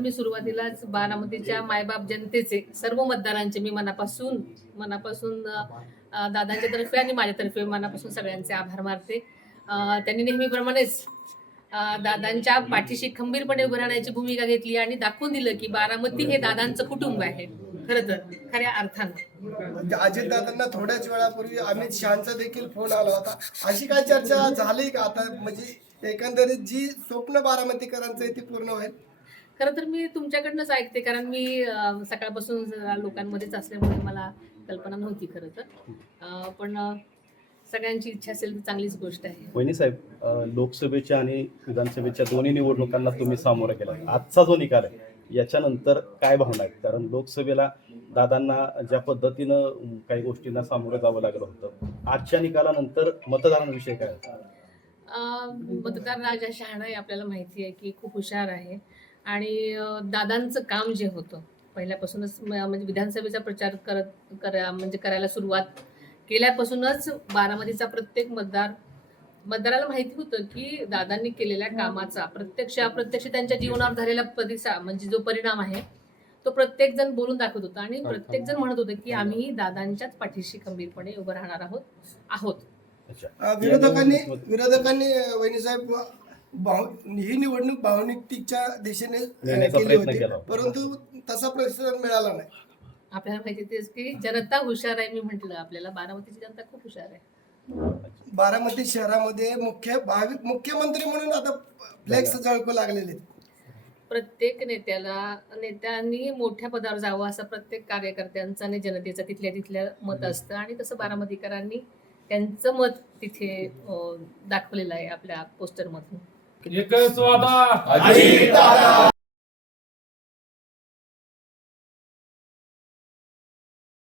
मी सुरुवातीलाच बारामतीच्या मायबाप जनतेचे सर्व मतदारांचे मी मनापासून मनापासून दादांच्या तर्फे आणि माझ्यातर्फे मनापासून सगळ्यांचे आभार मानते. त्यांनी नेहमीप्रमाणेच दादांच्या पाठीशी खंबीरपणे उभं राहण्याची भूमिका घेतली आणि दाखवून दिलं की बारामती हे दादांचं कुटुंब आहे. खरं तर खऱ्या अर्थानं. म्हणजे अजित दादांना थोड्याच वेळापूर्वी अमित शहाचा देखील फोन आला होता. अशी काय चर्चा झाली का? आता म्हणजे एकंदरीत जी स्वप्न बारामतीकरांचं आहे ती पूर्ण होईल. खरं तर मी तुमच्याकडनंच ऐकते कारण मी सकाळपासून लोकांमध्येच असल्यामुळे मला कल्पना नव्हती खरं तर. पण सगळ्यांची इच्छा असेल तर चांगलीच गोष्ट आहे. वहिनी साहेब लोकसभेच्या आणि विधानसभेच्या दोन्ही निवडणुकांना तुम्ही सामोरं केला आजचा जो निकाल आहे याच्यानंतर काय भावना आहेत? कारण लोकसभेला दादांना ज्या पद्धतीनं काही गोष्टींना सामोरं जावं लागलं होतं आजच्या निकालानंतर मतदारांविषयी काय? मतदार राजा शहाणा आहे आपल्याला माहिती आहे की खूप हुशार आहे. आणि दादांचं काम जे होतं पहिल्यापासूनच म- म्हणजे विधानसभेचा प्रचार करत करा म्हणजे करायला सुरुवात केल्यापासूनच बारामतीचा प्रत्येक मतदार मतदाराला माहिती होतं की दादांनी केलेल्या कामाचा प्रत्यक्ष अप्रत्यक्ष त्यांच्या जीवनावर झालेला प्रतिसाद म्हणजे जो परिणाम आहे तो प्रत्येक जण बोलून दाखवत होता. आणि प्रत्येक जण म्हणत होतं की आम्ही दादांच्याच पाठीशी खंबीरपणे उभं राहणार आहोत आहोत. विरोधकांनी विरोधकांनी अं, वहिनीसाहेब भाव ही निवडणूक भावनिकतेच्या दिशेने केली प्रयत्न होती. केला. होता. परंतु तसा प्रतिसाद मिळाला नाही. आपल्याला माहिती तेच की जनता हुशार आहे मी म्हटलं. आपल्याला बारामतीची जनता खूप हुशार आहे. बारामती शहरामध्ये मुख्य भावी मुख्यमंत्री म्हणून आता फ्लेक्स झळकू लागलेले आहेत. प्रत्येक नेत्याला नेत्यांनी मोठ्या पदावर जावं असं प्रत्येक कार्यकर्त्यांचं आणि जनतेचं तिथल्या तिथल्या मत असतं. आणि तसं बारामतीकरांनी त्यांचं मत तिथे अं, दाखवलेलं आहे आपल्या पोस्टरमधून. एकच वादा